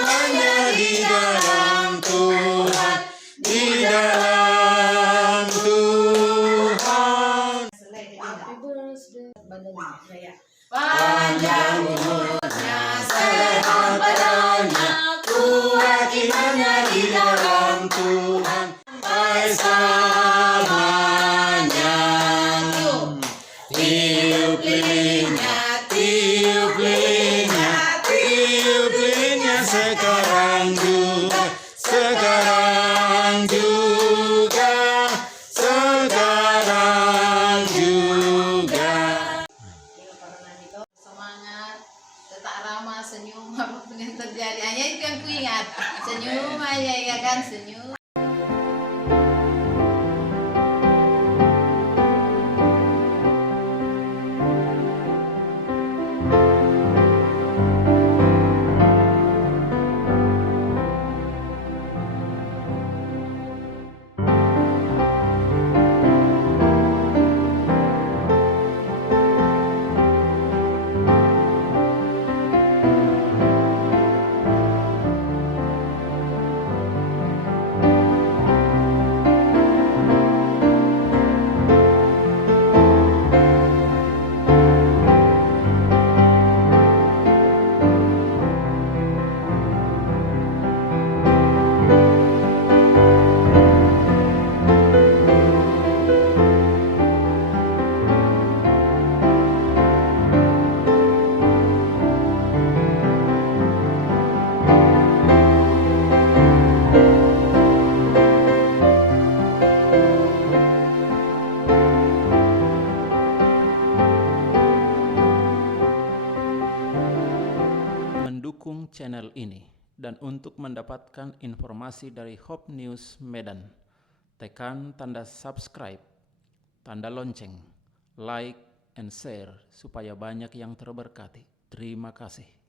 hanya di dalam Tuhan, di dalam Tuhan. Panjang umurnya, sehat badannya, ku hanya di dalam Tuhan, sampai selamanya. Tiup lilinnya, tiup lilinnya, tiup lilinnya sekarang juga, sekarang juga, sekarang juga. Semangat, tetap ramah, senyum, apapun yang terjadi. Hanya itu yang ku ingat. Senyum aja ya kan, senyum. Mendukung channel ini dan untuk mendapatkan informasi dari Hope News Medan, tekan tanda subscribe, tanda lonceng, like, and share supaya banyak yang terberkati. Terima kasih.